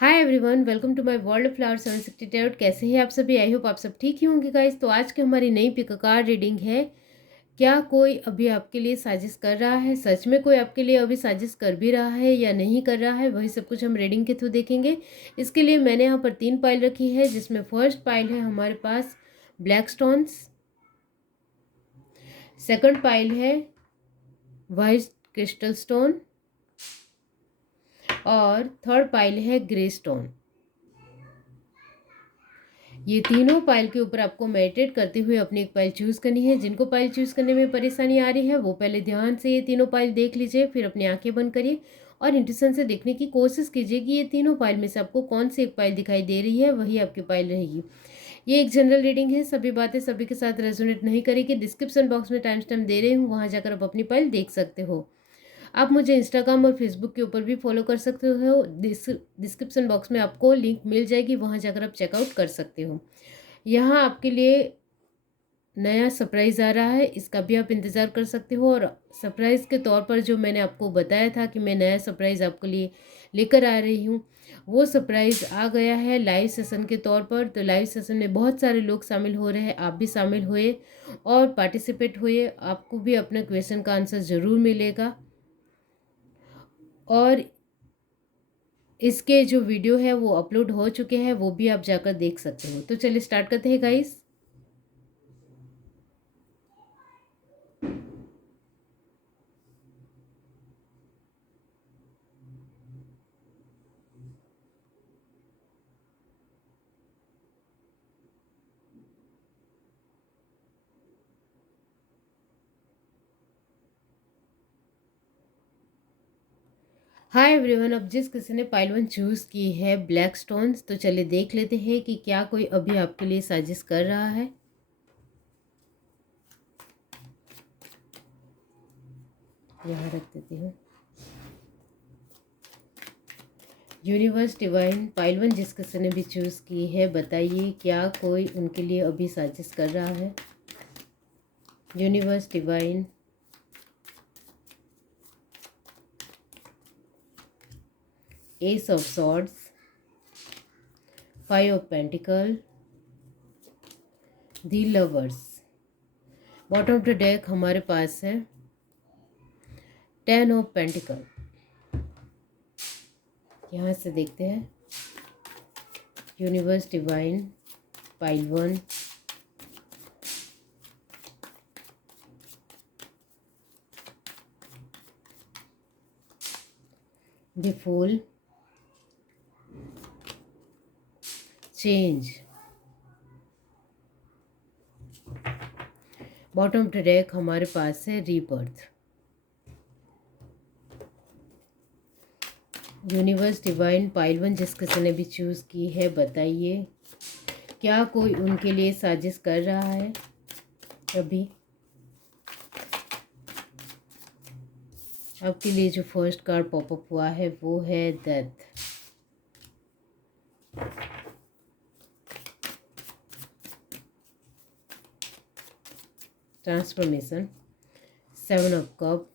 Hi everyone, welcome to my world of flower 760 कैसे हैं आप सभी। आई होप आप सब ठीक ही होंगे गाइस। तो आज की हमारी नई पिक कार्ड रीडिंग है। क्या कोई अभी आपके लिए साजिश कर रहा है? सच में कोई आपके लिए अभी साजिश कर भी रहा है या नहीं कर रहा है, वही सब कुछ हम रीडिंग के थ्रू देखेंगे। इसके लिए मैंने यहाँ पर 3 पाइल रखी है, जिसमें फर्स्ट पाइल है हमारे पास ब्लैक स्टोन्स, सेकंड पाइल है वाइट क्रिस्टल स्टोन और थर्ड पाइल है ग्रे स्टोन। ये तीनों पाइल के ऊपर आपको मेडिटेट करते हुए अपनी एक पाइल चूज़ करनी है। जिनको पाइल चूज़ करने में परेशानी आ रही है वो पहले ध्यान से ये तीनों पाइल देख लीजिए, फिर अपनी आंखें बंद करिए और इंट्यूशन से देखने की कोशिश कीजिए कि ये तीनों पाइल में से आपको कौन सी एक पाइल दिखाई दे रही है, वही आपकी पाइल रहेगी। ये एक जनरल रीडिंग है, सभी बातें सभी के साथ रेजोनेट नहीं करेगी। डिस्क्रिप्शन बॉक्स में टाइम स्टैम्प दे रही हूँ, वहाँ जाकर आप अपनी पाइल देख सकते हो। आप मुझे इंस्टाग्राम और फेसबुक के ऊपर भी फॉलो कर सकते हो। डिस्क्रिप्शन बॉक्स में आपको लिंक मिल जाएगी, वहाँ जाकर आप चेकआउट कर सकते हो। यहाँ आपके लिए नया सरप्राइज़ आ रहा है, इसका भी आप इंतज़ार कर सकते हो। और सरप्राइज़ के तौर पर जो मैंने आपको बताया था कि मैं नया सरप्राइज़ आपके लिए लेकर आ रही हूँ, वो सरप्राइज़ आ गया है लाइव सेशन के तौर पर। तो लाइव सेशन में बहुत सारे लोग शामिल हो रहे हैं, आप भी शामिल हुए और पार्टिसिपेट हुए। आपको भी अपने क्वेश्चन का आंसर ज़रूर मिलेगा और इसके जो वीडियो है वो अपलोड हो चुके हैं, वो भी आप जाकर देख सकते हो। तो चलिए स्टार्ट करते हैं गाइस। हाय एवरीवन, अब जिस किसी ने पाइल 1 चूज़ की है ब्लैक स्टोन्स, तो चलिए देख लेते हैं कि क्या कोई अभी आपके लिए साजिश कर रहा है। यहाँ रख देती हूँ। यूनिवर्स डिवाइन पाइल 1 जिस किसी ने भी चूज़ की है, बताइए क्या कोई उनके लिए अभी साजिश कर रहा है। Universe divine, S of swords, 5 of pentacle, the lovers. Bottom of the deck हमारे पास है 10 ऑफ पेंटिकल। यहाँ से देखते हैं universe divine pile 1, the fool, change. Bottom of the deck हमारे पास है रीबर्थ। यूनिवर्स डिवाइन पाइल 1 जिस किसी ने भी चूज़ की है, बताइए क्या कोई उनके लिए साजिश कर रहा है अभी। आपके लिए जो फर्स्ट कार्ड पॉपअप हुआ है वो है death. Transformation, 7 of cup,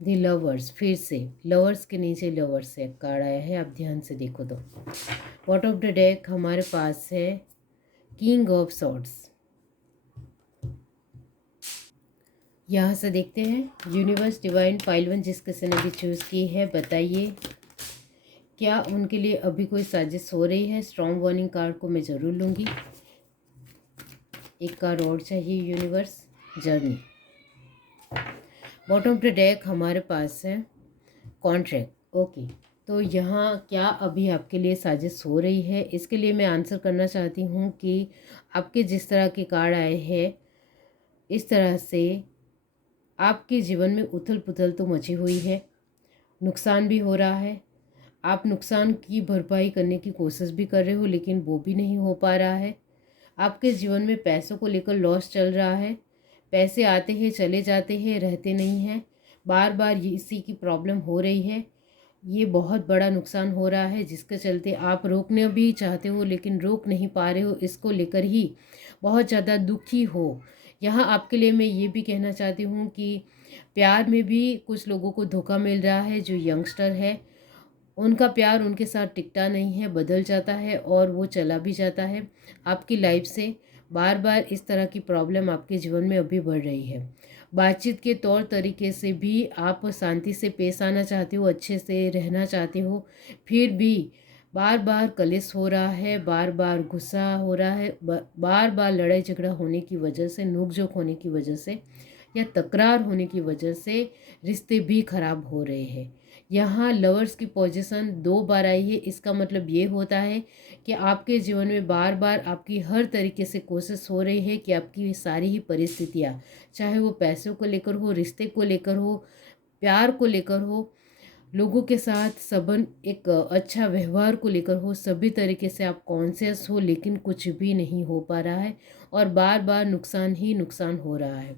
the lovers. फिर से लवर्स के नीचे लवर्स से कार्ड आया है, आप ध्यान से देखो तो। बॉटम ऑफ द डेक हमारे पास है किंग ऑफ सॉर्ड्स। यहाँ से देखते हैं यूनिवर्स डिवाइन पाइल 1 जिस किसी ने भी चूज़ की है, बताइए क्या उनके लिए अभी कोई साजिश हो रही है। स्ट्रॉन्ग वार्निंग कार्ड को मैं ज़रूर लूँगी। एक कार्ड और चाहिए universe, journey. Bottom of the deck हमारे पास है कॉन्ट्रैक्ट। ओके, तो यहाँ क्या अभी आपके लिए साजिश हो रही है, इसके लिए मैं आंसर करना चाहती हूँ कि आपके जिस तरह के कार्ड आए हैं, इस तरह से आपके जीवन में उथल पुथल तो मची हुई है, नुकसान भी हो रहा है। आप नुकसान की भरपाई करने की कोशिश भी कर रहे हो, लेकिन वो भी नहीं हो पा रहा है। आपके जीवन में पैसों को लेकर लॉस चल रहा है। पैसे आते हैं चले जाते हैं, रहते नहीं हैं। बार बार ये इसी की प्रॉब्लम हो रही है। ये बहुत बड़ा नुकसान हो रहा है, जिसके चलते आप रोकने भी चाहते हो लेकिन रोक नहीं पा रहे हो। इसको लेकर ही बहुत ज़्यादा दुखी हो। यहाँ आपके लिए मैं ये भी कहना चाहती हूँ कि प्यार में भी कुछ लोगों को धोखा मिल रहा है। जो यंगस्टर है उनका प्यार उनके साथ टिकता नहीं है, बदल जाता है और वो चला भी जाता है आपकी लाइफ से। बार बार इस तरह की प्रॉब्लम आपके जीवन में अभी बढ़ रही है। बातचीत के तौर तरीके से भी आप शांति से पेश आना चाहते हो, अच्छे से रहना चाहते हो, फिर भी बार बार कलेश हो रहा है, बार बार गुस्सा हो रहा है, बार बार लड़ाई झगड़ा होने की वजह से, नोक-झोंक होने की वजह से या तकरार होने की वजह से रिश्ते भी खराब हो रहे हैं। यहाँ लवर्स की पोजीशन 2 बार आई है, इसका मतलब ये होता है कि आपके जीवन में बार बार आपकी हर तरीके से कोशिश हो रही है कि आपकी सारी ही परिस्थितियाँ, चाहे वो पैसों को लेकर हो, रिश्ते को लेकर हो, प्यार को लेकर हो, लोगों के साथ संबंध, एक अच्छा व्यवहार को लेकर हो, सभी तरीके से आप कॉन्शियस हो लेकिन कुछ भी नहीं हो पा रहा है और बार बार नुकसान ही नुकसान हो रहा है।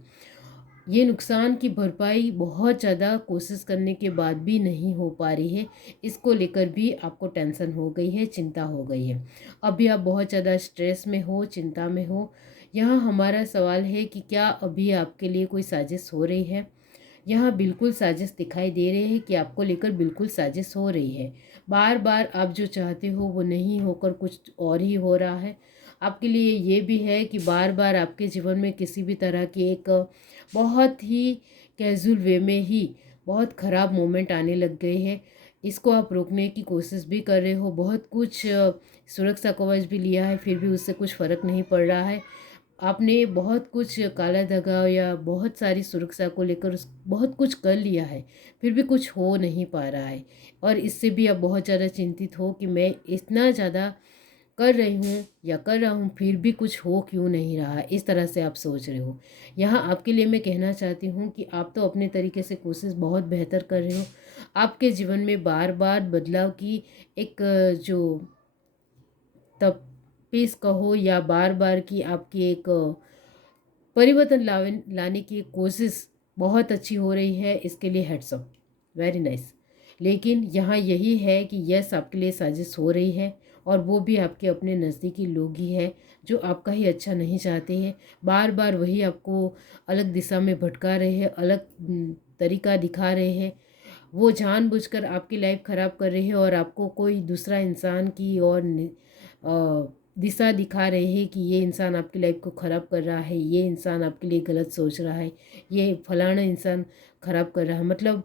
ये नुकसान की भरपाई बहुत ज़्यादा कोशिश करने के बाद भी नहीं हो पा रही है। इसको लेकर भी आपको टेंशन हो गई है, चिंता हो गई है। अभी आप बहुत ज़्यादा स्ट्रेस में हो, चिंता में हो। यहाँ हमारा सवाल है कि क्या अभी आपके लिए कोई साजिश हो रही है? यहाँ बिल्कुल साजिश दिखाई दे रही है कि आपको लेकर बिल्कुल साजिश हो रही है। बार बार आप जो चाहते हो वो नहीं होकर कुछ और ही हो रहा है। आपके लिए ये भी है कि बार बार आपके जीवन में किसी भी तरह की एक बहुत ही कैज़ुअल वे में ही बहुत ख़राब मोमेंट आने लग गए हैं। इसको आप रोकने की कोशिश भी कर रहे हो, बहुत कुछ सुरक्षा कवच भी लिया है, फिर भी उससे कुछ फ़र्क नहीं पड़ रहा है। आपने बहुत कुछ काला धागा या बहुत सारी सुरक्षा को लेकर बहुत कुछ कर लिया है, फिर भी कुछ हो नहीं पा रहा है और इससे भी आप बहुत ज़्यादा चिंतित हो कि मैं इतना ज़्यादा कर रही हूँ या कर रहा हूँ, फिर भी कुछ हो क्यों नहीं रहा है, इस तरह से आप सोच रहे हो। यहाँ आपके लिए मैं कहना चाहती हूँ कि आप तो अपने तरीके से कोशिश बहुत बेहतर कर रहे हो। आपके जीवन में बार बार बदलाव की एक जो तपिश कहो या बार बार की आपकी एक परिवर्तन लाने की कोशिश बहुत अच्छी हो रही है, इसके लिए हेड्स अप, वेरी नाइस। लेकिन यहाँ यही है कि यस, आपके लिए साजिश हो रही है और वो भी आपके अपने नज़दीकी लोग ही हैं जो आपका ही अच्छा नहीं चाहते हैं। बार बार वही आपको अलग दिशा में भटका रहे हैं, अलग तरीका दिखा रहे हैं। वो जानबूझकर आपकी लाइफ ख़राब कर रहे हैं और आपको कोई दूसरा इंसान की और दिशा दिखा रहे हैं कि ये इंसान आपकी लाइफ को ख़राब कर रहा है, ये इंसान आपके लिए गलत सोच रहा है, ये फलाना इंसान ख़राब कर रहा है। मतलब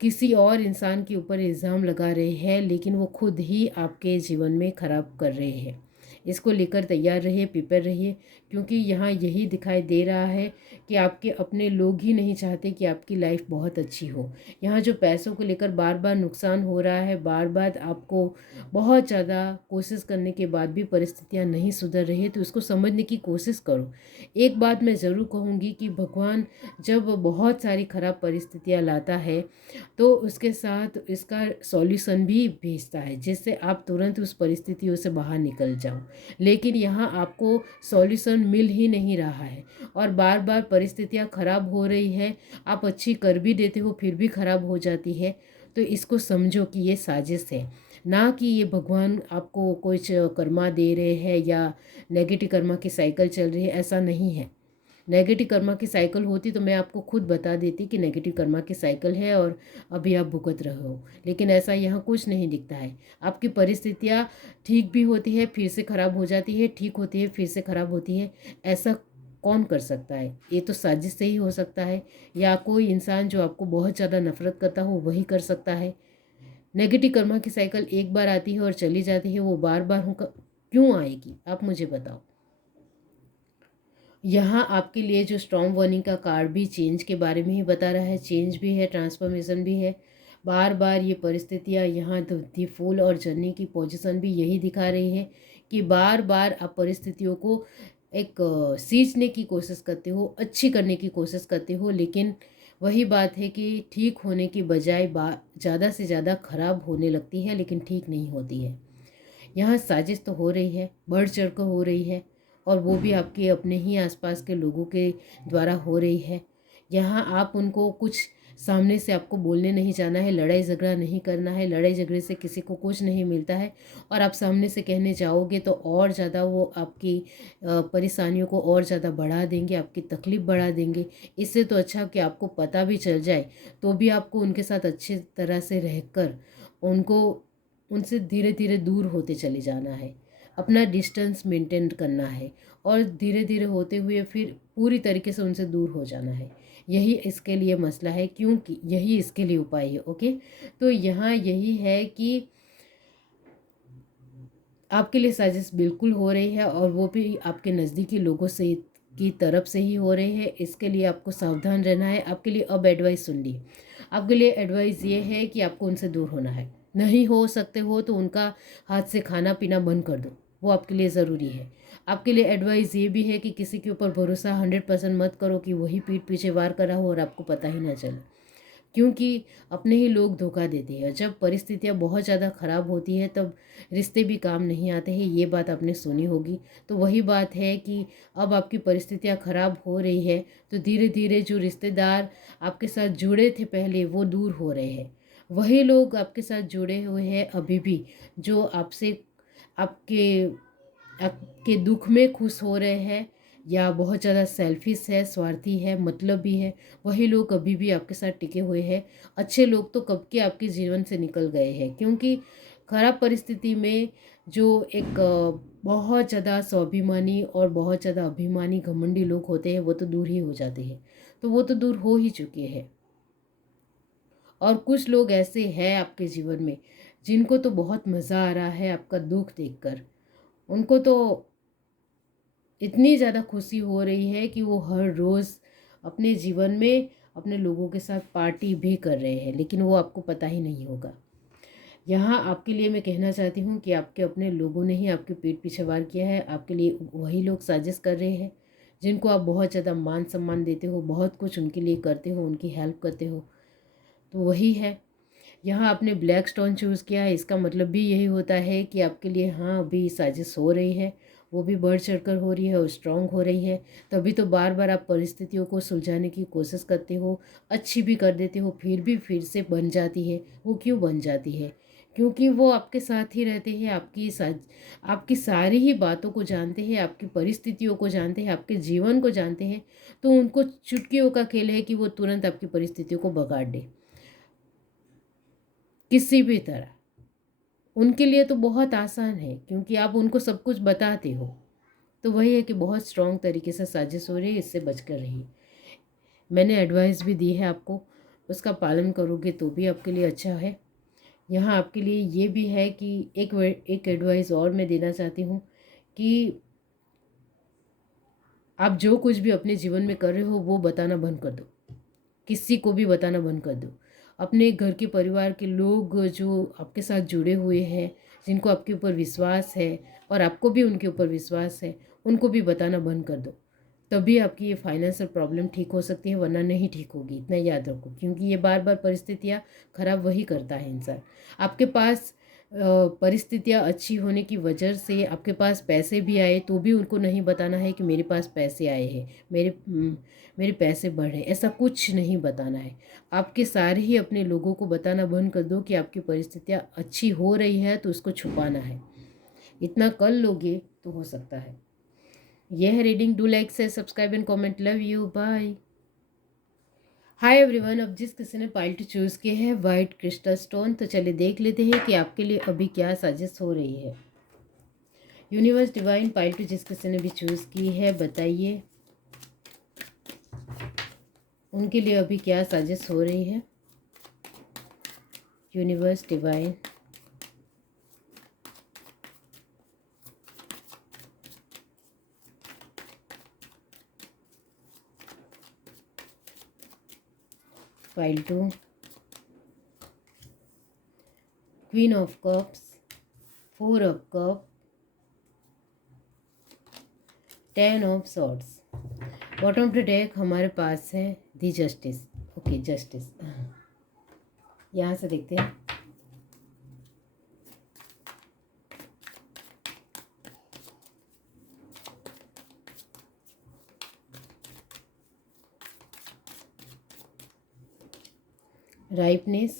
किसी और इंसान के ऊपर इल्ज़ाम लगा रहे हैं लेकिन वो खुद ही आपके जीवन में ख़राब कर रहे हैं। इसको लेकर तैयार रहिए, प्रिपेयर रहिए, क्योंकि यहाँ यही दिखाई दे रहा है कि आपके अपने लोग ही नहीं चाहते कि आपकी लाइफ बहुत अच्छी हो। यहाँ जो पैसों को लेकर बार बार नुकसान हो रहा है, बार बार आपको बहुत ज़्यादा कोशिश करने के बाद भी परिस्थितियाँ नहीं सुधर रही है, तो इसको समझने की कोशिश करो। एक बात मैं ज़रूर कहूँगी कि भगवान जब बहुत सारी ख़राब परिस्थितियाँ लाता है तो उसके साथ इसका सॉल्यूशन भी भेजता है, जिससे आप तुरंत उस परिस्थितियों से बाहर निकल जाओ। लेकिन यहाँ आपको सॉल्यूशन मिल ही नहीं रहा है और बार बार परिस्थितियाँ ख़राब हो रही है, आप अच्छी कर भी देते हो फिर भी ख़राब हो जाती है। तो इसको समझो कि ये साजिश है, ना कि ये भगवान आपको कुछ कर्मा दे रहे हैं या नेगेटिव कर्मा की साइकिल चल रही है, ऐसा नहीं है। नेगेटिव कर्मा की साइकिल होती तो मैं आपको खुद बता देती कि नेगेटिव कर्मा की साइकिल है और अभी आप भुगत रहे हो, लेकिन ऐसा यहाँ कुछ नहीं दिखता है। आपकी परिस्थितियाँ ठीक भी होती है फिर से ख़राब हो जाती है, ठीक होती है फिर से ख़राब होती है। ऐसा कौन कर सकता है? ये तो साजिश से ही हो सकता है या कोई इंसान जो आपको बहुत ज़्यादा नफरत करता हो वही कर सकता है। नेगेटिव कर्मा की साइकिल एक बार आती है और चली जाती है, वो बार बार क्यों आएगी, आप मुझे बताओ। यहाँ आपके लिए जो स्ट्रॉन्ग वार्निंग का कार्ड भी चेंज के बारे में ही बता रहा है, चेंज भी है, ट्रांसफॉर्मेशन भी है। बार बार ये परिस्थितियाँ यहाँ द फूल और जर्नी की पोजीशन भी यही दिखा रही है कि बार बार आप परिस्थितियों को एक सींचने की कोशिश करते हो, अच्छी करने की कोशिश करते हो, लेकिन वही बात है कि ठीक होने की बजाय ज़्यादा से ज़्यादा खराब होने लगती है, लेकिन ठीक नहीं होती है। यहाँ साजिश तो हो रही है, बढ़ चढ़ कर हो रही है और वो भी आपके अपने ही आसपास के लोगों के द्वारा हो रही है। यहाँ आप उनको कुछ सामने से आपको बोलने नहीं जाना है, लड़ाई झगड़ा नहीं करना है, लड़ाई झगड़े से किसी को कुछ नहीं मिलता है और आप सामने से कहने जाओगे तो और ज़्यादा वो आपकी परेशानियों को और ज़्यादा बढ़ा देंगे, आपकी तकलीफ़ बढ़ा देंगे। इससे तो अच्छा कि आपको पता भी चल जाए तो भी आपको उनके साथ अच्छी तरह से रहकर उनको उनसे धीरे धीरे दूर होते चले जाना है, अपना डिस्टेंस मेंटेन करना है और धीरे धीरे होते हुए फिर पूरी तरीके से उनसे दूर हो जाना है। यही इसके लिए मसला है, क्योंकि यही इसके लिए उपाय है। ओके, तो यहाँ यही है कि आपके लिए साजिश बिल्कुल हो रही है और वो भी आपके नज़दीकी लोगों से की तरफ से ही हो रही है। इसके लिए आपको सावधान रहना है। आपके लिए अब एडवाइस सुन ली। आपके लिए एडवाइस ये है कि आपको उनसे दूर होना है। नहीं हो सकते हो तो उनका हाथ से खाना पीना बंद कर दो, वो आपके लिए ज़रूरी है। आपके लिए एडवाइस ये भी है कि किसी के ऊपर भरोसा 100% मत करो कि वही पीठ पीछे वार कर रहा हो और आपको पता ही ना चले, क्योंकि अपने ही लोग धोखा देते हैं। जब परिस्थितियाँ बहुत ज़्यादा ख़राब होती है तब रिश्ते भी काम नहीं आते हैं, ये बात आपने सुनी होगी। तो वही बात है कि अब आपकी परिस्थितियाँ ख़राब हो रही है तो धीरे धीरे जो रिश्तेदार आपके साथ जुड़े थे पहले वो दूर हो रहे हैं। वही लोग आपके साथ जुड़े हुए हैं अभी भी, जो आपसे आपके आपके दुख में खुश हो रहे हैं या बहुत ज़्यादा सेल्फिश है, स्वार्थी है, मतलबी है, वही लोग अभी भी आपके साथ टिके हुए हैं। अच्छे लोग तो कब के आपके जीवन से निकल गए हैं, क्योंकि खराब परिस्थिति में जो एक बहुत ज़्यादा स्वाभिमानी और बहुत ज़्यादा अभिमानी घमंडी लोग होते हैं वो तो दूर ही हो जाते हैं। तो वो तो दूर हो ही चुके हैं। और कुछ लोग ऐसे हैं आपके जीवन में जिनको तो बहुत मज़ा आ रहा है आपका दुख देखकर। उनको तो इतनी ज़्यादा खुशी हो रही है कि वो हर रोज़ अपने जीवन में अपने लोगों के साथ पार्टी भी कर रहे हैं, लेकिन वो आपको पता ही नहीं होगा। यहाँ आपके लिए मैं कहना चाहती हूँ कि आपके अपने लोगों ने ही आपके पीठ पीछे वार किया है। आपके लिए वही लोग साजिश कर रहे हैं जिनको आप बहुत ज़्यादा मान सम्मान देते हो, बहुत कुछ उनके लिए करते हो, उनकी हेल्प करते हो। तो वही है। यहाँ आपने ब्लैक स्टोन चूज़ किया है, इसका मतलब भी यही होता है कि आपके लिए हाँ अभी साजिश हो रही है, वो भी बढ़ चढ़कर हो रही है और स्ट्रांग हो रही है। तभी तो बार बार आप परिस्थितियों को सुलझाने की कोशिश करते हो, अच्छी भी कर देते हो, फिर भी फिर से बन जाती है। वो क्यों बन जाती है? क्योंकि वो आपके साथ ही रहते हैं, आपकी सारी ही बातों को जानते हैं, आपकी परिस्थितियों को जानते हैं, आपके जीवन को जानते हैं। तो उनको चुटकियों का खेल है कि वो तुरंत आपकी परिस्थितियों को बिगाड़ दे किसी भी तरह। उनके लिए तो बहुत आसान है क्योंकि आप उनको सब कुछ बताते हो। तो वही है कि बहुत स्ट्रॉन्ग तरीके से साजिश हो रही है, इससे बचकर रहिए। मैंने एडवाइस भी दी है आपको, उसका पालन करोगे तो भी आपके लिए अच्छा है। यहाँ आपके लिए ये भी है कि एक एडवाइस और मैं देना चाहती हूँ कि आप जो कुछ भी अपने जीवन में कर रहे हो वो बताना बंद कर दो, किसी को भी बताना बंद कर दो। अपने घर के परिवार के लोग जो आपके साथ जुड़े हुए हैं, जिनको आपके ऊपर विश्वास है और आपको भी उनके ऊपर विश्वास है, उनको भी बताना बंद कर दो। तभी आपकी ये फाइनेंशियल प्रॉब्लम ठीक हो सकती है, वरना नहीं ठीक होगी। इतना याद रखो, क्योंकि ये बार बार परिस्थितियाँ खराब वही करता है इंसान। आपके पास परिस्थितियाँ अच्छी होने की वजह से आपके पास पैसे भी आए तो भी उनको नहीं बताना है कि मेरे पास पैसे आए हैं, मेरे पैसे बढ़े, ऐसा कुछ नहीं बताना है। आपके सारे ही अपने लोगों को बताना बंद कर दो कि आपकी परिस्थितियाँ अच्छी हो रही है तो उसको छुपाना है। इतना कर लोगे तो हो सकता है। यह है रीडिंग। डू लाइक से subscribe and comment. Love you, bye. Hi everyone, अब जिस किसी ने पाइल टू चूज़ किया है वाइट क्रिस्टल स्टोन, तो चलिए देख लेते हैं कि आपके लिए अभी क्या साजिश हो रही है। यूनिवर्स डिवाइन पाइल टू जिस किसी ने भी चूज़ की है, बताइए उनके लिए अभी क्या साजिश हो रही है। Universe divine, pile two, queen of cups, 4 of cup, 10 of swords. Bottom of the deck हमारे पास है दी जस्टिस। Okay, justice. यहाँ से देखते हैं। Ripeness,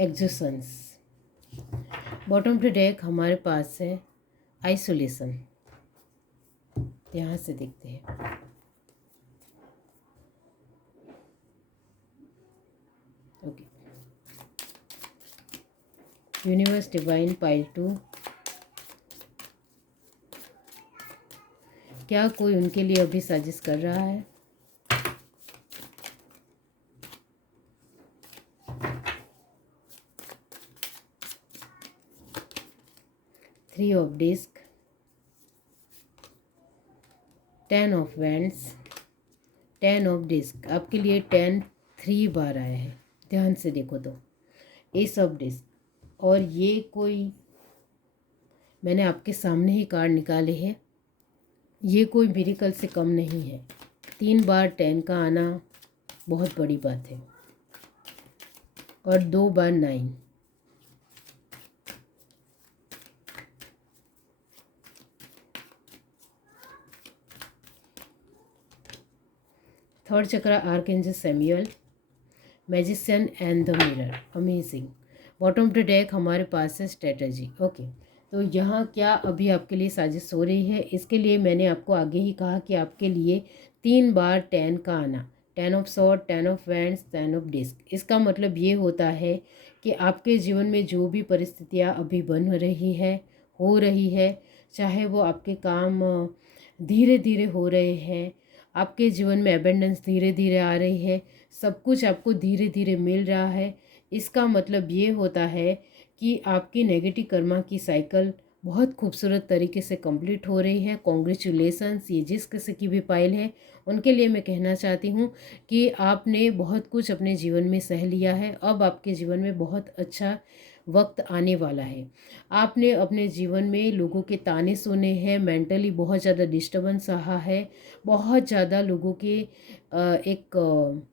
existence. Bottom of the deck हमारे पास है आइसोलेशन। यहाँ से देखते हैं। ओके, यूनिवर्स डिवाइन पाइल 2, क्या कोई उनके लिए अभी साजिश कर रहा है? 3 of discs, 10 of wands, 10 of discs. आपके लिए 10 3 बार आया है, ध्यान से देखो तो। एस ऑफ डिस्क, और ये कोई, मैंने आपके सामने ही कार्ड निकाले हैं, ये कोई मिरेकल से कम नहीं है। 3 बार 10 का आना बहुत बड़ी बात है, और 2 बार 9। Third chakra archangel Samuel, magician and the mirror, amazing. Bottom of the deck हमारे पास है स्ट्रेटजी। ओके, तो यहाँ क्या अभी आपके लिए साजिश हो रही है, इसके लिए मैंने आपको आगे ही कहा कि आपके लिए 3 बार 10 का आना, 10 of sword, 10 of wands, 10 of discs. इसका मतलब ये होता है कि आपके जीवन में जो भी परिस्थितियाँ अभी बन रही है, हो रही है, चाहे वो आपके काम धीरे धीरे हो रहे हैं, आपके जीवन में एबेंडेंस धीरे धीरे आ रही है, सब कुछ आपको धीरे धीरे मिल रहा है, इसका मतलब ये होता है कि आपकी नेगेटिव कर्मा की साइकिल बहुत खूबसूरत तरीके से कंप्लीट हो रही है। कॉन्ग्रेचुलेसन्स, ये जिस किसी की भी पाइल है उनके लिए मैं कहना चाहती हूँ कि आपने बहुत कुछ अपने जीवन में सह लिया है। अब आपके जीवन में बहुत अच्छा वक्त आने वाला है। आपने अपने जीवन में लोगों के ताने सुने हैं, मेंटली बहुत ज़्यादा डिस्टर्बेंस रहा है, बहुत ज़्यादा लोगों के एक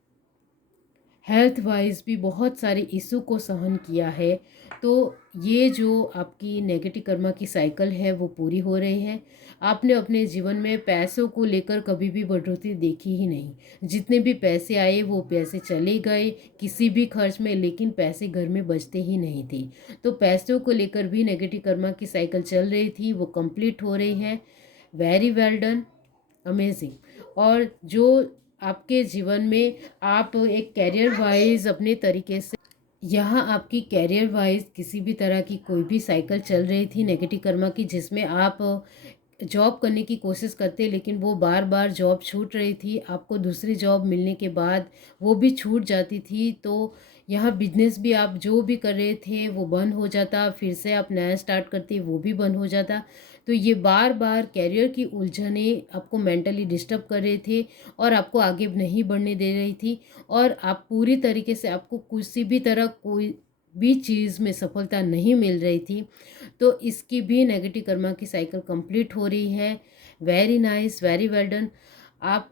हेल्थ वाइज भी बहुत सारे इशू को सहन किया है। तो ये जो आपकी नेगेटिव कर्मा की साइकिल है वो पूरी हो रही है। आपने अपने जीवन में पैसों को लेकर कभी भी बढ़ोतरी देखी ही नहीं। जितने भी पैसे आए वो पैसे चले गए किसी भी खर्च में, लेकिन पैसे घर में बचते ही नहीं थे। तो पैसों को लेकर भी नेगेटिव कर्मा की साइकिल चल रही थी, वो कंप्लीट हो रही है। Very well done, amazing. और जो आपके जीवन में आप एक कैरियर वाइज अपने तरीके से, यहाँ आपकी कैरियर वाइज किसी भी तरह की कोई भी साइकिल चल रही थी नेगेटिव कर्मा की, जिसमें आप जॉब करने की कोशिश करते लेकिन वो बार बार जॉब छूट रही थी, आपको दूसरी जॉब मिलने के बाद वो भी छूट जाती थी। तो यहाँ बिजनेस भी आप जो भी कर रहे थे वो बंद हो जाता, फिर से आप नया स्टार्ट करते वो भी बंद हो जाता। तो ये बार बार कैरियर की उलझने आपको मेंटली डिस्टर्ब कर रहे थे और आपको आगे नहीं बढ़ने दे रही थी, और आप पूरी तरीके से, आपको किसी भी तरह कोई भी चीज़ में सफलता नहीं मिल रही थी। तो इसकी भी नेगेटिव कर्मा की साइकिल कंप्लीट हो रही है। Very nice, very well done. आप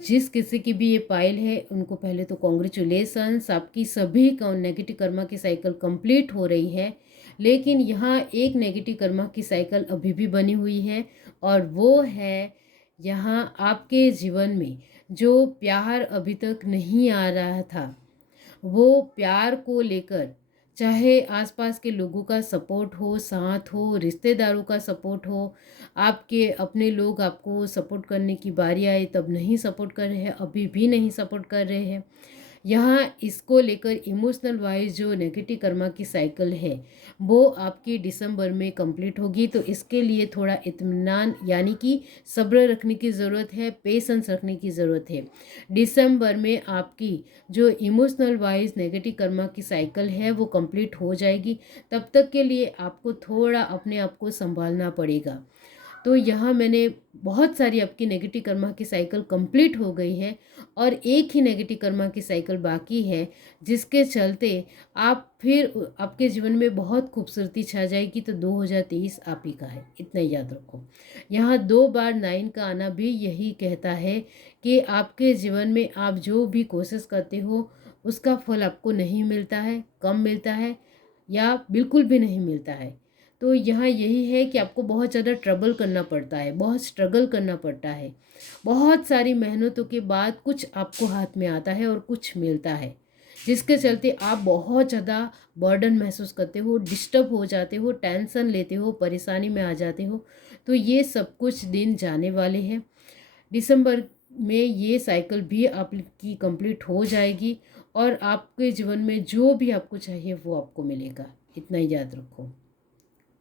जिस किसी की भी ये पाइल है उनको पहले तो कॉन्ग्रेचुलेसन्स, आपकी सभी नेगेटिव कर्मा की साइकिल कंप्लीट हो रही है। लेकिन यहाँ एक नेगेटिव कर्मा की साइकिल अभी भी बनी हुई है, और वो है यहाँ आपके जीवन में जो प्यार अभी तक नहीं आ रहा था, वो प्यार को लेकर, चाहे आसपास के लोगों का सपोर्ट हो, साथ हो, रिश्तेदारों का सपोर्ट हो, आपके अपने लोग आपको सपोर्ट करने की बारी आए तब नहीं सपोर्ट कर रहे हैं, अभी भी नहीं सपोर्ट कर रहे हैं। यहाँ इसको लेकर इमोशनल वाइज जो नेगेटिव कर्मा की साइकिल है वो आपकी दिसंबर में कंप्लीट होगी। तो इसके लिए थोड़ा इत्मीनान यानी कि सब्र रखने की ज़रूरत है, पेशेंस रखने की ज़रूरत है। दिसंबर में आपकी जो इमोशनल वाइज नेगेटिव कर्मा की साइकिल है वो कंप्लीट हो जाएगी। तब तक के लिए आपको थोड़ा अपने आप को संभालना पड़ेगा। तो यहाँ मैंने बहुत सारी आपकी नेगेटिव कर्मा की साइकिल कंप्लीट हो गई है, और एक ही नेगेटिव कर्मा की साइकिल बाकी है, जिसके चलते आप फिर आपके जीवन में बहुत खूबसूरती छा जाएगी। तो 2023 आप ही का है, इतना याद रखो। यहाँ 2 बार 9 का आना भी यही कहता है कि आपके जीवन में आप जो भी कोशिश करते हो उसका फल आपको नहीं मिलता है, कम मिलता है, या बिल्कुल भी नहीं मिलता है। तो यहाँ यही है कि आपको बहुत ज़्यादा ट्रबल करना पड़ता है, बहुत स्ट्रगल करना पड़ता है, बहुत सारी मेहनतों के बाद कुछ आपको हाथ में आता है और कुछ मिलता है, जिसके चलते आप बहुत ज़्यादा बर्डन महसूस करते हो, डिस्टर्ब हो जाते हो, टेंशन लेते हो, परेशानी में आ जाते हो। तो ये सब कुछ दिन जाने वाले हैं। दिसंबर में ये साइकिल भी आपकी कंप्लीट हो जाएगी, और आपके जीवन में जो भी आपको चाहिए वो आपको मिलेगा, इतना ही याद रखो।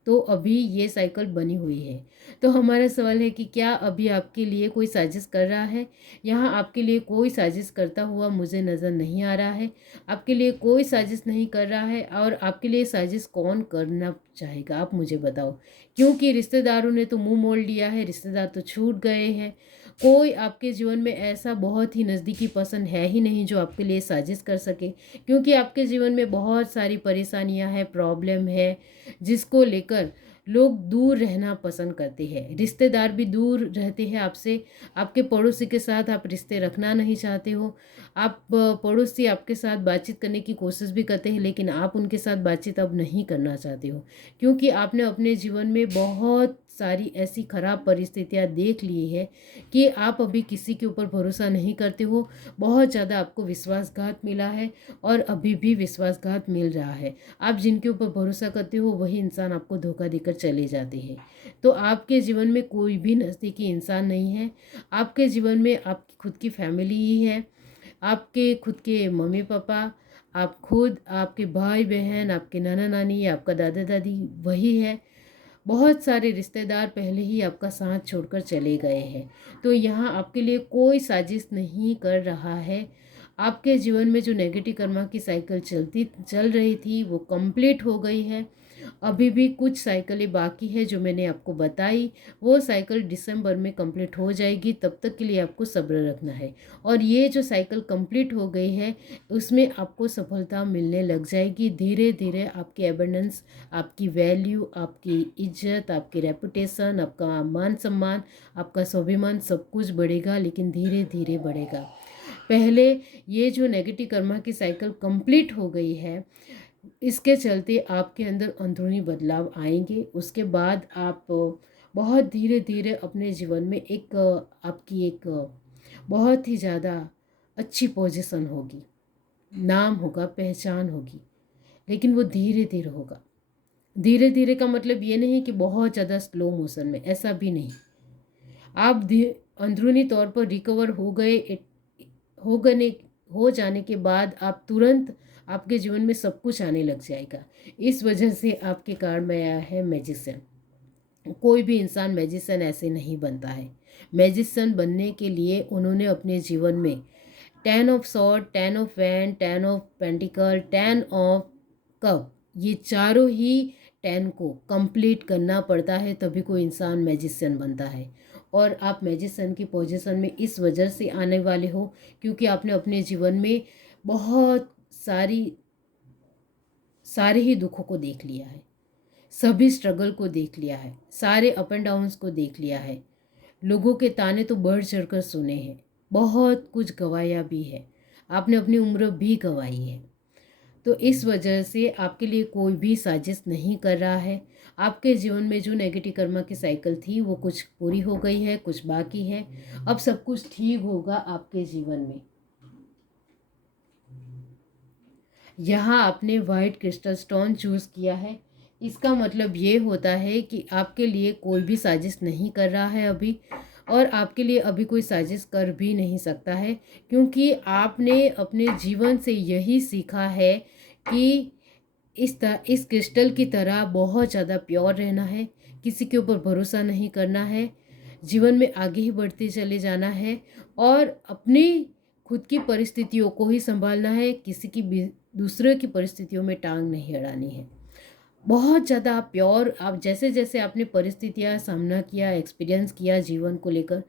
तो अभी ये साइकिल बनी हुई है। तो हमारा सवाल है कि क्या अभी आपके लिए कोई साजिश कर रहा है? यहाँ आपके लिए कोई साजिश करता हुआ मुझे नज़र नहीं आ रहा है। आपके लिए कोई साजिश नहीं कर रहा है, और आपके लिए साजिश कौन करना चाहेगा आप मुझे बताओ। क्योंकि रिश्तेदारों ने तो मुँह मोड़ लिया है, रिश्तेदार तो छूट गए हैं। कोई आपके जीवन में ऐसा बहुत ही नज़दीकी पसंद है ही नहीं जो आपके लिए साजिश कर सके, क्योंकि आपके जीवन में बहुत सारी परेशानियाँ हैं, प्रॉब्लम है, जिसको लेकर लोग दूर रहना पसंद करते हैं। रिश्तेदार भी दूर रहते हैं आपसे। आपके पड़ोसी के साथ आप रिश्ते रखना नहीं चाहते हो। आप पड़ोसी आपके साथ बातचीत करने की कोशिश भी करते हैं, लेकिन आप उनके साथ बातचीत अब नहीं करना चाहते हो, क्योंकि आपने अपने जीवन में बहुत सारी ऐसी ख़राब परिस्थितियाँ देख ली है कि आप अभी किसी के ऊपर भरोसा नहीं करते हो। बहुत ज़्यादा आपको विश्वासघात मिला है, और अभी भी विश्वासघात मिल रहा है। आप जिनके ऊपर भरोसा करते हो वही इंसान आपको धोखा देकर चले जाते हैं। तो आपके जीवन में कोई भी नज़दीकी इंसान नहीं है। आपके जीवन में आपकी खुद की फैमिली ही है। आपके खुद के मम्मी पापा, आप खुद, आपके भाई बहन, आपके नाना नानी, आपका दादा दादी, वही है। बहुत सारे रिश्तेदार पहले ही आपका साथ छोड़कर चले गए हैं। तो यहाँ आपके लिए कोई साजिश नहीं कर रहा है। आपके जीवन में जो नेगेटिव कर्मा की साइकिल चल रही थी वो कंप्लीट हो गई है। अभी भी कुछ साइकिलें बाकी है जो मैंने आपको बताई, वो साइकिल दिसंबर में कंप्लीट हो जाएगी। तब तक के लिए आपको सब्र रखना है, और ये जो साइकिल कंप्लीट हो गई है उसमें आपको सफलता मिलने लग जाएगी। धीरे धीरे आपकी एबंडेंस, आपकी वैल्यू, आपकी इज्जत, आपकी रेपुटेशन, आपका मान सम्मान, आपका स्वाभिमान, सब कुछ बढ़ेगा, लेकिन धीरे धीरे बढ़ेगा। पहले ये जो नेगेटिव कर्मा की साइकिल कंप्लीट हो गई है, इसके चलते आपके अंदर अंदरूनी बदलाव आएंगे। उसके बाद आप बहुत धीरे धीरे अपने जीवन में आपकी एक बहुत ही ज़्यादा अच्छी पोजीशन होगी, नाम होगा, पहचान होगी, लेकिन वो धीरे धीरे होगा। धीरे धीरे का मतलब ये नहीं कि बहुत ज़्यादा स्लो मोशन में, ऐसा भी नहीं। आप अंदरूनी तौर पर रिकवर हो गए हो जाने के बाद आप तुरंत, आपके जीवन में सब कुछ आने लग जाएगा। इस वजह से आपके कार्ड में आया है मैजिशियन। कोई भी इंसान मैजिशियन ऐसे नहीं बनता है। मैजिशियन बनने के लिए उन्होंने अपने जीवन में 10 of sword, 10 of wand, 10 of pentacle, 10 of cup, ये चारों ही 10 को कंप्लीट करना पड़ता है, तभी कोई इंसान मैजिशियन बनता है। और आप मैजिशियन की पोजीशन में इस वजह से आने वाले हो क्योंकि आपने अपने जीवन में बहुत सारे ही दुखों को देख लिया है, सभी स्ट्रगल को देख लिया है, सारे अप एंड डाउन्स को देख लिया है। लोगों के ताने तो बढ़ चढ़कर सुने हैं, बहुत कुछ गवाया भी है, आपने अपनी उम्र भी गंवाई है। तो इस वजह से आपके लिए कोई भी साजिश नहीं कर रहा है। आपके जीवन में जो नेगेटिव कर्मा की साइकिल थी वो कुछ पूरी हो गई है, कुछ बाकी है। अब सब कुछ ठीक होगा आपके जीवन में। यहाँ आपने वाइट क्रिस्टल स्टोन चूज़ किया है, इसका मतलब ये होता है कि आपके लिए कोई भी साजिश नहीं कर रहा है अभी, और आपके लिए अभी कोई साजिश कर भी नहीं सकता है, क्योंकि आपने अपने जीवन से यही सीखा है कि इस क्रिस्टल की तरह बहुत ज़्यादा प्योर रहना है, किसी के ऊपर भरोसा नहीं करना है, जीवन में आगे ही बढ़ते चले जाना है, और अपनी खुद की परिस्थितियों को ही संभालना है, किसी की भी दूसरे की परिस्थितियों में टांग नहीं अड़ानी है। बहुत ज़्यादा आप प्योर, आप जैसे जैसे आपने परिस्थितियाँ सामना किया, एक्सपीरियंस किया जीवन को लेकर,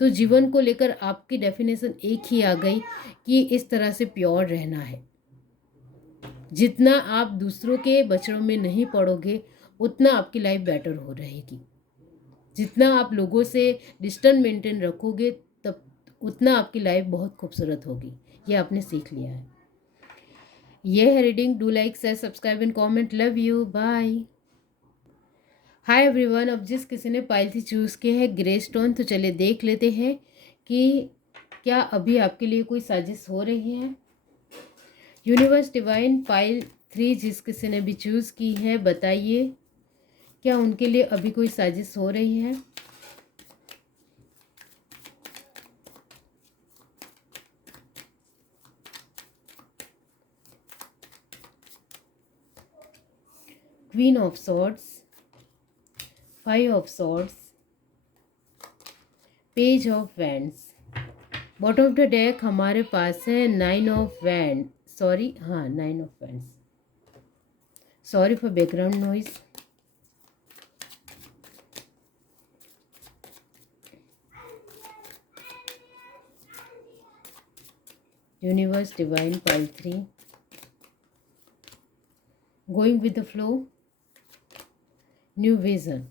तो जीवन को लेकर आपकी डेफिनेशन एक ही आ गई कि इस तरह से प्योर रहना है। जितना आप दूसरों के बचड़ों में नहीं पड़ोगे उतना आपकी लाइफ बेटर हो रहेगी। जितना आप लोगों से डिस्टेंस मेंटेन रखोगे तब उतना आपकी लाइफ बहुत खूबसूरत होगी। ये आपने सीख लिया है। ये है reading. Do like, share, subscribe and comment. Love you, bye. Hi everyone. अब जिस किसी ने पाइल थी चूज़ किया है ग्रे स्टोन, तो चलिए देख लेते हैं कि क्या अभी आपके लिए कोई साजिश हो रही है। यूनिवर्स डिवाइन पाइल 3 जिस किसी ने भी चूज़ की है, बताइए क्या उनके लिए अभी कोई साजिश हो रही है। Queen of swords, 5 of swords, page of wands. Bottom of the deck हमारे पास है 9 ऑफ वैंड, सॉरी, हाँ 9 of wands, sorry for background noise. Universe divine pile 3, going with the flow, new vision.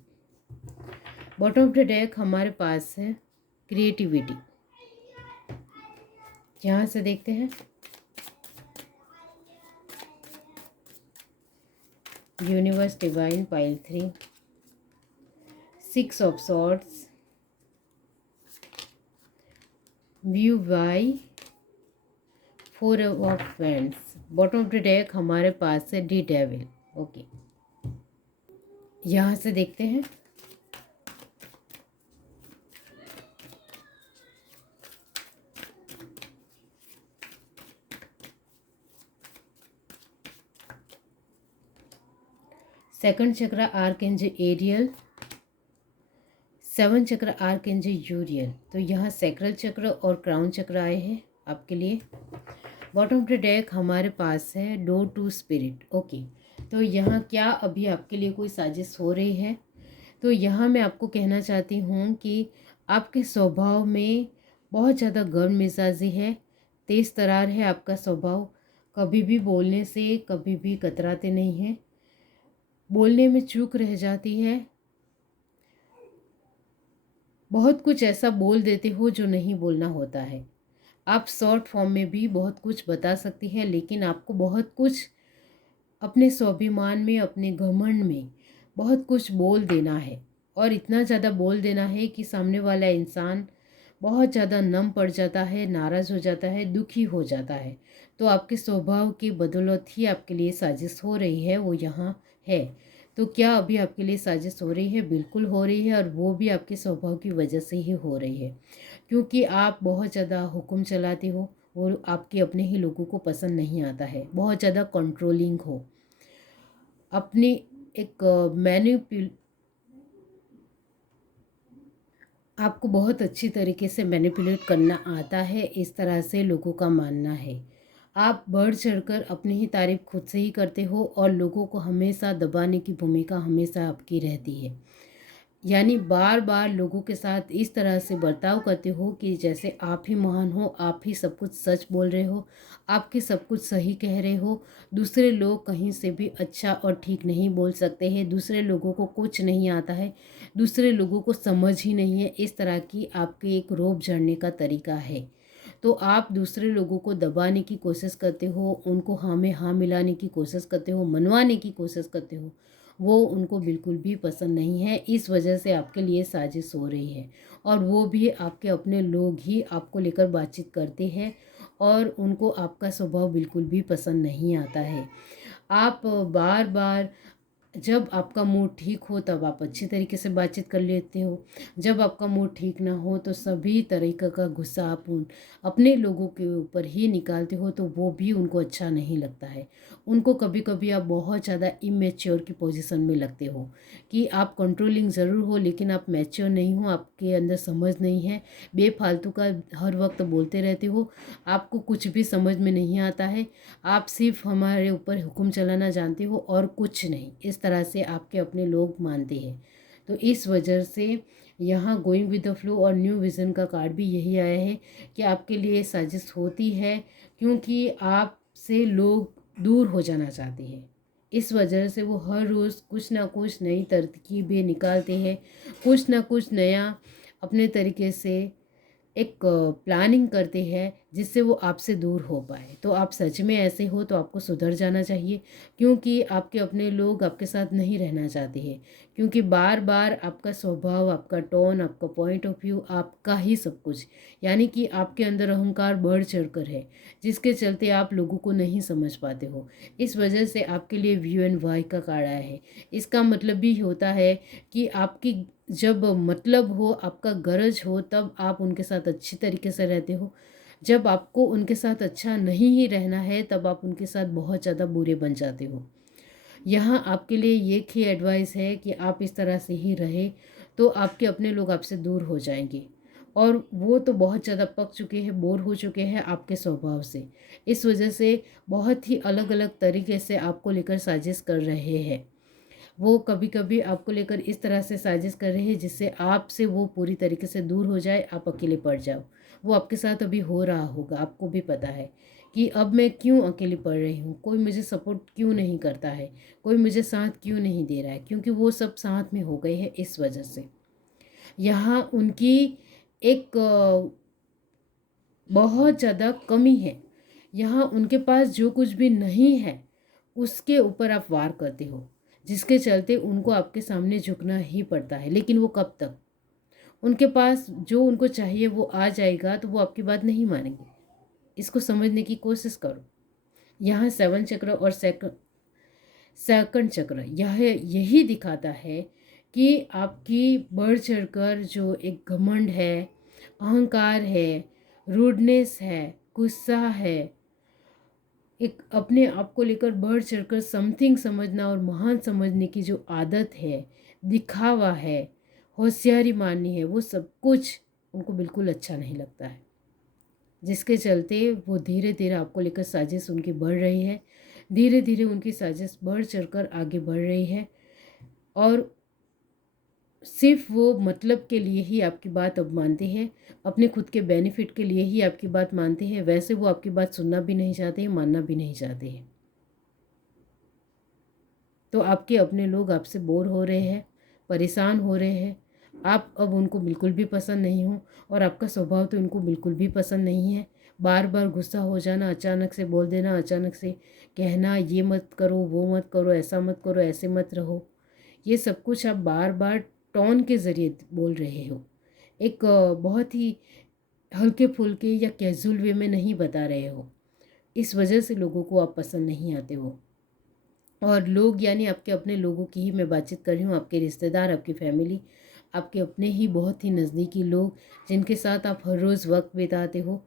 Bottom of the deck हमारे पास है creativity. यहाँ से देखते हैं universe divine pile 3, 6 of swords, view bye 4 of wands. Bottom of the deck हमारे पास है डी डेविल। ओके, यहाँ से देखते हैं सेकंड चक्र आर्कएंजल एरियल, 7 चक्र आर्कएंजल यूरियल। तो यहाँ सैक्रल चक्र और क्राउन चक्र आए हैं आपके लिए। बॉटम ऑफ द डेक हमारे पास है डोर टू स्पिरिट। ओके, तो यहाँ क्या अभी आपके लिए कोई साजिश हो रही है? तो यहाँ मैं आपको कहना चाहती हूँ कि आपके स्वभाव में बहुत ज़्यादा गर्म मिजाजी है, तेज़ तरार है आपका स्वभाव। कभी भी बोलने से कभी भी कतराते नहीं हैं, बोलने में चूक रह जाती है। बहुत कुछ ऐसा बोल देते हो जो नहीं बोलना होता है। आप शॉर्ट फॉर्म में भी बहुत कुछ बता सकती हैं, लेकिन आपको बहुत कुछ अपने स्वाभिमान में, अपने घमंड में बहुत कुछ बोल देना है, और इतना ज़्यादा बोल देना है कि सामने वाला इंसान बहुत ज़्यादा नम पड़ जाता है, नाराज़ हो जाता है, दुखी हो जाता है। तो आपके स्वभाव की बदौलत ही आपके लिए साजिश हो रही है, वो यहाँ है। तो क्या अभी आपके लिए साजिश हो रही है? बिल्कुल हो रही है, और वो भी आपके स्वभाव की वजह से ही हो रही है, क्योंकि आप बहुत ज़्यादा हुक्म चलाते हो और आपके अपने ही लोगों को पसंद नहीं आता है। बहुत ज़्यादा कंट्रोलिंग हो, अपनी एक आपको बहुत अच्छी तरीके से मैनिपुलेट करना आता है, इस तरह से लोगों का मानना है। आप बढ़ चढ़कर अपनी ही तारीफ खुद से ही करते हो, और लोगों को हमेशा दबाने की भूमिका हमेशा आपकी रहती है। यानी बार बार लोगों के साथ इस तरह से बर्ताव करते हो कि जैसे आप ही महान हो, आप ही सब कुछ सच बोल रहे हो, आपके सब कुछ सही कह रहे हो। दूसरे लोग कहीं से भी अच्छा और ठीक नहीं बोल सकते हैं, दूसरे लोगों को कुछ नहीं आता है, दूसरे लोगों को समझ ही नहीं है। इस तरह की आपके एक रोब झड़ने का तरीका है। तो आप दूसरे लोगों को दबाने की कोशिश करते हो, उनको हाँ में हाँ मिलाने की कोशिश करते हो, मनवाने की कोशिश करते हो। वो उनको बिल्कुल भी पसंद नहीं है, इस वजह से आपके लिए साजिश हो रही है। और वो भी आपके अपने लोग ही आपको लेकर बातचीत करते हैं, और उनको आपका स्वभाव बिल्कुल भी पसंद नहीं आता है। आप बार बार, जब आपका मूड ठीक हो तब आप अच्छी तरीके से बातचीत कर लेते हो, जब आपका मूड ठीक ना हो तो सभी तरीक़े का गुस्सा आप अपने लोगों के ऊपर ही निकालते हो, तो वो भी उनको अच्छा नहीं लगता है। उनको कभी कभी आप बहुत ज़्यादा इमेच्योर की पोजीशन में लगते हो, कि आप कंट्रोलिंग ज़रूर हो लेकिन आप मैच्योर नहीं हो, आपके अंदर समझ नहीं है, बेफालतू का हर वक्त बोलते रहते हो, आपको कुछ भी समझ में नहीं आता है, आप सिर्फ हमारे ऊपर हुक्म चलाना जानते हो और कुछ नहीं। इस तरह से आपके अपने लोग मानते हैं। तो इस वजह से यहाँ गोइंग विद द फ्लो और न्यू विज़न का कार्ड भी यही आया है कि आपके लिए साजिश होती है, क्योंकि आपसे लोग दूर हो जाना चाहते हैं। इस वजह से वो हर रोज़ कुछ ना कुछ नई तरकीबें निकालते हैं, कुछ ना कुछ नया अपने तरीके से एक प्लानिंग करते हैं, जिससे वो आपसे दूर हो पाए। तो आप सच में ऐसे हो तो आपको सुधर जाना चाहिए, क्योंकि आपके अपने लोग आपके साथ नहीं रहना चाहते हैं, क्योंकि बार बार आपका स्वभाव, आपका टोन, आपका पॉइंट ऑफ व्यू, आपका ही सब कुछ, यानी कि आपके अंदर अहंकार बढ़ चढ़कर है, जिसके चलते आप लोगों को नहीं समझ पाते हो। इस वजह से आपके लिए व्यू एंड वाई का कार्ड आया है। इसका मतलब भी होता है कि आपकी जब मतलब हो, आपका गरज हो, तब आप उनके साथ अच्छी तरीके से रहते हो। जब आपको उनके साथ अच्छा नहीं ही रहना है, तब आप उनके साथ बहुत ज़्यादा बुरे बन जाते हो। यहाँ आपके लिए ये एक ही एडवाइस है कि आप इस तरह से ही रहे, तो आपके अपने लोग आपसे दूर हो जाएंगे। और वो तो बहुत ज़्यादा पक चुके हैं, बोर हो चुके हैं आपके स्वभाव से। इस वजह से बहुत ही अलग अलग तरीके से आपको लेकर साजिश कर रहे हैं। वो कभी कभी आपको लेकर इस तरह से साजिश कर रहे हैं जिससे आपसे वो पूरी तरीके से दूर हो जाए, आप अकेले पड़ जाओ। वो आपके साथ अभी हो रहा होगा, आपको भी पता है कि अब मैं क्यों अकेली पड़ रही हूँ, कोई मुझे सपोर्ट क्यों नहीं करता है, कोई मुझे साथ क्यों नहीं दे रहा है, क्योंकि वो सब साथ में हो गए हैं इस वजह से। यहाँ उनकी एक बहुत ज़्यादा कमी है। यहाँ उनके पास जो कुछ भी नहीं है उसके ऊपर आप वार करते हो, जिसके चलते उनको आपके सामने झुकना ही पड़ता है। लेकिन वो कब तक? उनके पास जो उनको चाहिए वो आ जाएगा तो वो आपकी बात नहीं मानेंगे। इसको समझने की कोशिश करो। यहाँ सेवन चक्र और सेकंड चक्र यह यही दिखाता है कि आपकी बढ़ चढ़कर जो एक घमंड है, अहंकार है, रूडनेस है, गुस्सा है, एक अपने आप को लेकर बढ़ चढ़कर समथिंग समझना और महान समझने की जो आदत है, दिखावा है, होशियारी माननी है, वो सब कुछ उनको बिल्कुल अच्छा नहीं लगता है। जिसके चलते वो धीरे धीरे आपको लेकर साजिश उनकी बढ़ रही है, धीरे धीरे उनकी साजिश बढ़ चढ़कर आगे बढ़ रही है। और सिर्फ वो मतलब के लिए ही आपकी बात अब मानते हैं, अपने खुद के बेनिफिट के लिए ही आपकी बात मानते हैं। वैसे वो आपकी बात सुनना भी नहीं चाहते हैं, मानना भी नहीं चाहते हैं। तो आपके अपने लोग आपसे बोर हो रहे हैं, परेशान हो रहे हैं। आप अब उनको बिल्कुल भी पसंद नहीं हो और आपका स्वभाव तो उनको बिल्कुल भी पसंद नहीं है। बार बार गुस्सा हो जाना, अचानक से बोल देना, अचानक से कहना ये मत करो, वो मत करो, ऐसा मत करो, ऐसे मत रहो, ये सब कुछ आप बार बार टोन के ज़रिए बोल रहे हो। एक बहुत ही हल्के फुल्के या कैजुअल वे में नहीं बता रहे हो। इस वजह से लोगों को आप पसंद नहीं आते हो। और लोग यानी आपके अपने लोगों की ही मैं बातचीत कर रही हूँ, आपके रिश्तेदार, आपकी फैमिली, आपके अपने ही बहुत ही नज़दीकी लोग जिनके साथ आप हर रोज़ वक्त बिताते हो।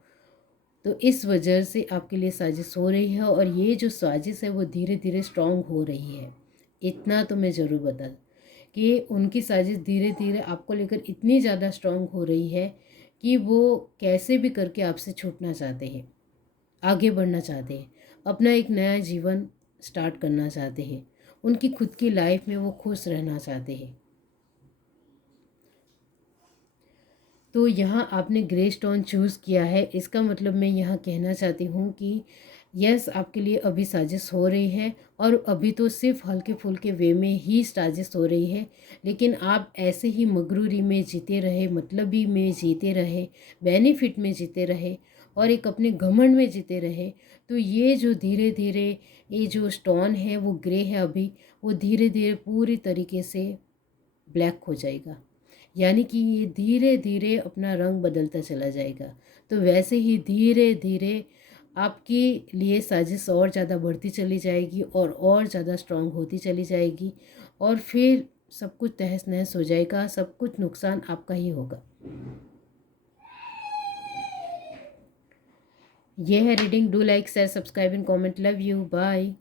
तो इस वजह से आपके लिए साजिश हो रही है और ये जो साजिश है वो धीरे धीरे स्ट्रॉन्ग हो रही है। इतना तो मैं ज़रूर बता दूं कि उनकी साजिश धीरे धीरे आपको लेकर इतनी ज़्यादा स्ट्रॉन्ग हो रही है कि वो कैसे भी करके आपसे छूटना चाहते हैं, आगे बढ़ना चाहते हैं, अपना एक नया जीवन स्टार्ट करना चाहते हैं, उनकी खुद की लाइफ में वो खुश रहना चाहते हैं। तो यहाँ आपने ग्रे स्टोन चूज़ किया है, इसका मतलब मैं यहाँ कहना चाहती हूँ कि यस, आपके लिए अभी साजिश हो रही है और अभी तो सिर्फ हल्के फुल्के वे में ही साजिश हो रही है। लेकिन आप ऐसे ही मगरूरी में जीते रहे, मतलबी में जीते रहे, बेनिफिट में जीते रहे और एक अपने घमंड में जीते रहे, तो ये जो धीरे धीरे ये जो स्टोन है वो ग्रे है अभी, वो धीरे धीरे पूरी तरीके से ब्लैक हो जाएगा। यानी कि ये धीरे धीरे अपना रंग बदलता चला जाएगा। तो वैसे ही धीरे धीरे आपके लिए साजिश और ज़्यादा बढ़ती चली जाएगी और ज़्यादा स्ट्रांग होती चली जाएगी और फिर सब कुछ तहस नहस हो जाएगा, सब कुछ नुकसान आपका ही होगा। ये है reading. Do like, share, subscribe and comment. Love you, bye.